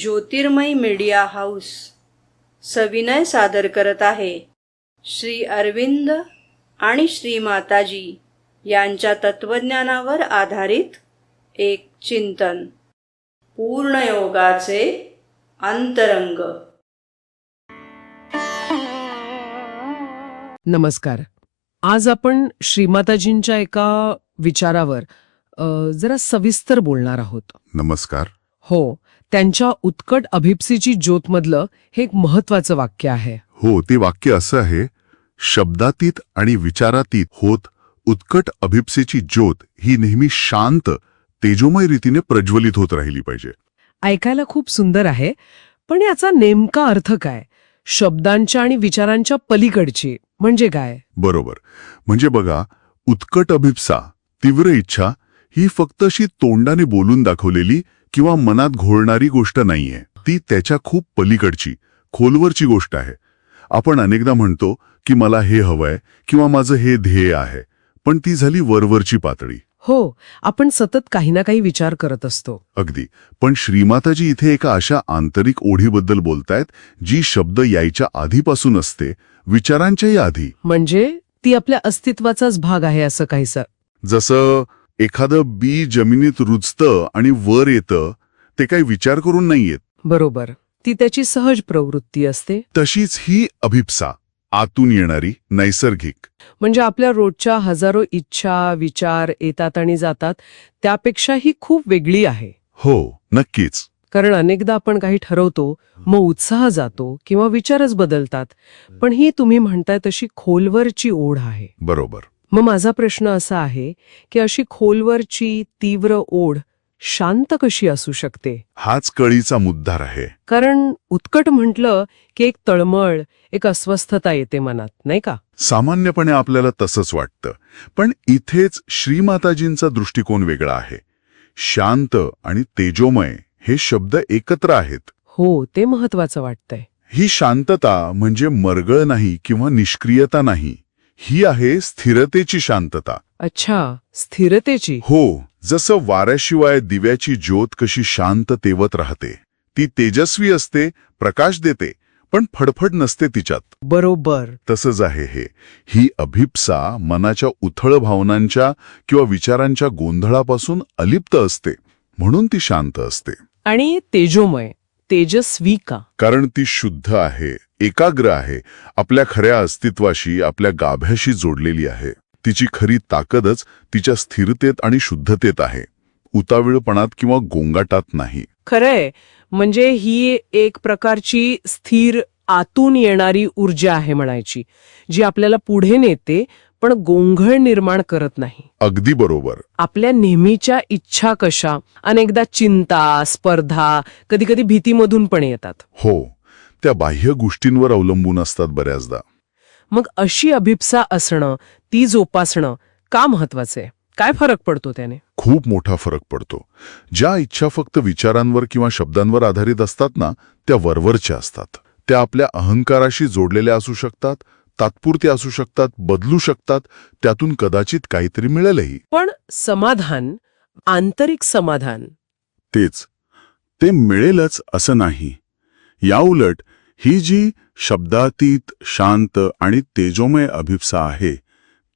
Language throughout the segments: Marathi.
ज्योतिर्मय मीडिया हाऊस सविनय सादर करत आहे. श्री अरविंद आणि श्री माताजी यांच्या तत्वज्ञानावर आधारित एक चिंतन. पूर्णयोगाचे अंतरंग. नमस्कार. आज आपण श्रीमाताजींच्या एका विचारावर अ, जरा सविस्तर बोलणार आहोत. नमस्कार. हो. त्यांच्या उत्कट अभिप्सीची ज्योतमधलं हे एक महत्वाचं वाक्य आहे. हो ते वाक्य असं आहे शब्दातीत आणि विचारातीत होत उत्कट अभिप्सेची ज्योत ही नेहमी शांत तेजोमय रीतीने प्रज्वलित होत राहिली पाहिजे. ऐकायला खूप सुंदर आहे पण याचा नेमका अर्थ काय? शब्दांच्या आणि विचारांच्या पलीकडची म्हणजे काय? बरोबर. म्हणजे बघा उत्कट अभिप्सा तीव्र इच्छा ही फक्त अशी तोंडाने बोलून दाखवलेली किंवा मनात घोळणारी गोष्ट नाहीये. ती त्याच्या खूप पलीकडची खोलवरची गोष्ट आहे. आपण अनेकदा म्हणतो की मला हे हवंय किंवा माझं हे ध्येय आहे पण ती झाली वरवरची पातळी. हो आपण सतत काही ना काही विचार करत असतो. अगदी. पण श्रीमाताजी इथे एका अशा आंतरिक ओढीबद्दल बोलतायत जी शब्द यायच्या आधीपासून असते विचारांच्याही आधी. म्हणजे ती आपल्या अस्तित्वाचाच भाग आहे असं काहीसं. जसं एखादं बी जमिनीत रुजतं आणि वर येतं ते काही विचार करून नाही येत बरोबर. ती त्याची सहज प्रवृत्ती असते. तशीच ही अभिप्सा आतून येणारी नैसर्गिक. म्हणजे आपल्या रोजच्या हजारो इच्छा विचार येतात आणि जातात त्यापेक्षा ही खूप वेगळी आहे. हो नक्कीच. कारण अनेकदा आपण काही ठरवतो मग उत्साह जातो किंवा विचारच बदलतात. पण ही तुम्ही म्हणताय तशी खोलवरची ओढ आहे. बरोबर. मग माझा प्रश्न असा आहे की अशी खोलवरची तीव्र ओढ शांत कशी असू शकते? हाच कळीचा मुद्दा आहे. कारण उत्कट म्हटलं की एक तळमळ एक अस्वस्थता येते मनात नाही का? सामान्यपणे आपल्याला तसंच वाटतं. पण इथेच श्रीमाताजींचा दृष्टिकोन वेगळा आहे. शांत आणि तेजोमय हे शब्द एकत्र आहेत. हो ते महत्वाचं वाटतंय. ही शांतता म्हणजे मरगळ नाही किंवा निष्क्रियता नाही. ही आहे स्थिरतेची शांतता. अच्छा स्थिरतेची. हो जसं वाऱ्याशिवाय दिव्याची ज्योत कशी शांत तेवत राहते. ती तेजस्वी असते प्रकाश देते पण फडफड नसते तिच्यात. बरोबर. तसंच आहे हे. ही अभिप्सा मनाच्या उथळ भावनांच्या किंवा विचारांच्या गोंधळापासून अलिप्त असते म्हणून ती शांत असते. आणि तेजोमय. तेजस्वी का? कारण ती शुद्ध आहे एकाग्र आहे आपल्या खऱ्या अस्तित्वाशी आपल्या गाभ्याशी जोडलेली आहे. तिची खरी ताकदच तिच्या स्थिरतेत आणि शुद्धतेत आहे. उतावीळपणात किंवा गोंगाटात नाही. खरंय. म्हणजे ही एक प्रकारची स्थिर आतून येणारी ऊर्जा आहे म्हणायची जी आपल्याला पुढे नेते पण गोंघळ निर्माण करत नाही. अगदी बरोबर. आपल्या नेहमीच्या इच्छा कशा? अनेकदा चिंता स्पर्धा कधी कधी भीतीमधून पण येतात. हो त्या बाह्य गोष्टींवर अवलंबून असतात बऱ्याचदा. मग अशी अभिप्सा असणं ती जोपासणं का महत्वाचं? आहे काय फरक पडतो त्याने? खूप मोठा फरक पडतो. ज्या इच्छा फक्त विचारांवर किंवा शब्दांवर आधारित असतात ना त्या वरवरच्या असतात. त्या आपल्या अहंकाराशी जोडलेल्या असू शकतात तात्पुरत्या असू शकतात बदलू शकतात त्यातून कदाचित काहीतरी मिळेलही. पण समाधान आंतरिक समाधान. तेच. ते मिळेलच असं नाही. याउलट ही जी शब्दातीत शांत आणि तेजोमय अभिप्सा आहे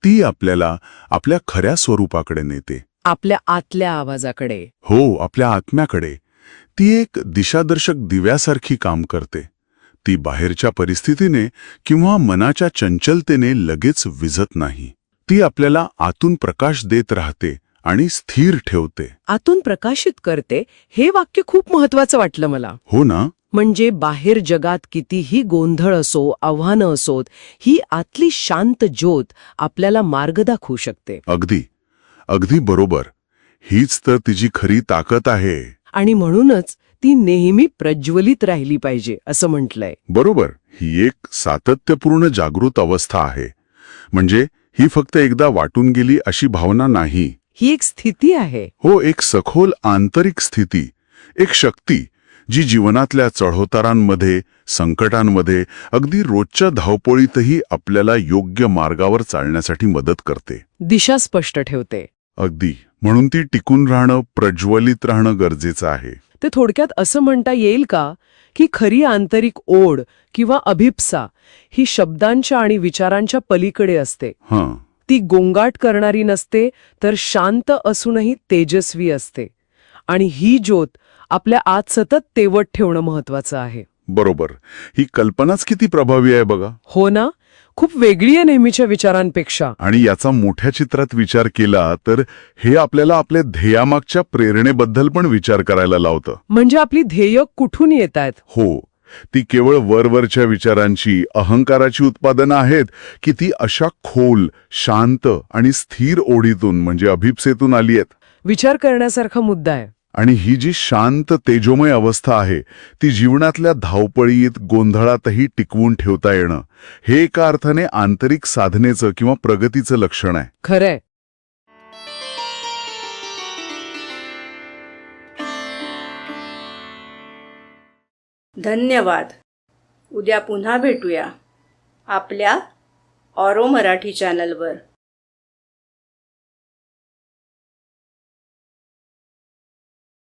ती आपल्याला आपल्या खऱ्या स्वरूपाकडे नेते. आपल्या आतल्या आवाजाकडे. हो आपल्या आत्म्याकडे. ती एक दिशादर्शक दिव्यासारखी काम करते. ती बाहेरच्या परिस्थितीने किंवा मनाच्या चंचलतेने लगेच विझत नाही. ती आपल्याला आतून प्रकाश देत राहते आणि स्थिर ठेवते. आतून प्रकाशित करते हे वाक्य खूप महत्वाचं वाटलं मला. हो ना? म्हणजे बाहेर जगात कितीही गोंधळ असो आव्हानं असोत ही आतली शांत ज्योत आपल्याला मार्ग दाखवू शकते. अगदी. अगदी बरोबर. हीच तर तिची खरी ताकद आहे. आणि म्हणूनच ती नेहमी प्रज्वलित राहिली पाहिजे असं म्हटलंय. बरोबर. ही एक सातत्यपूर्ण जागृत अवस्था आहे. म्हणजे ही फक्त एकदा वाटून गेली अशी भावना नाही. ही एक स्थिती आहे. हो एक सखोल आंतरिक स्थिती. एक शक्ती जी जीवनातल्या चढउतारांमध्ये संकटांमध्ये अगदी रोजच्या धावपळीतही आपल्याला योग्य मार्गावर चालण्यासाठी मदत करते. दिशा स्पष्ट ठेवते. अगदी. म्हणून ती टिकून राहणं प्रज्वलित राहणं गरजेचं आहे. ते थोडक्यात असं म्हणता येईल का की खरी आंतरिक ओढ किंवा अभिप्सा ही शब्दांच्या आणि विचारांच्या पलीकडे असते. हां. ती गोंगाट करणारी नसते तर शांत असूनही तेजस्वी असते. आणि ही ज्योत आपल्या आत सतत तेवत ठेवणं महत्वाचं आहे. बरोबर. ही कल्पनाच किती प्रभावी आहे बघा. हो ना? खूप वेगळी आहे नेहमीच्या विचारांपेक्षा. आणि याचा मोठ्या चित्रात विचार केला तर हे आपल्याला आपल्या ध्येयामागच्या प्रेरणेबद्दल पण विचार करायला लावतं. म्हणजे आपली ध्येय कुठून येत आहेत? हो ती केवळ वरवरच्या विचारांची अहंकाराची उत्पादनं आहेत की ती अशा खोल शांत आणि स्थिर ओढीतून म्हणजे अभिप्सेतून आली आहेत. विचार करण्यासारखा मुद्दा आहे. आणि ही जी शांत तेजोमय अवस्था आहे ती जीवनातल्या धावपळीत गोंधळातही टिकवून ठेवता येणं हे एका अर्थाने आंतरिक साधनेचं किंवा प्रगतीचं लक्षण आहे. खरंय. धन्यवाद. उद्या पुन्हा भेटूया आपल्या ऑरो मराठी चॅनलवर.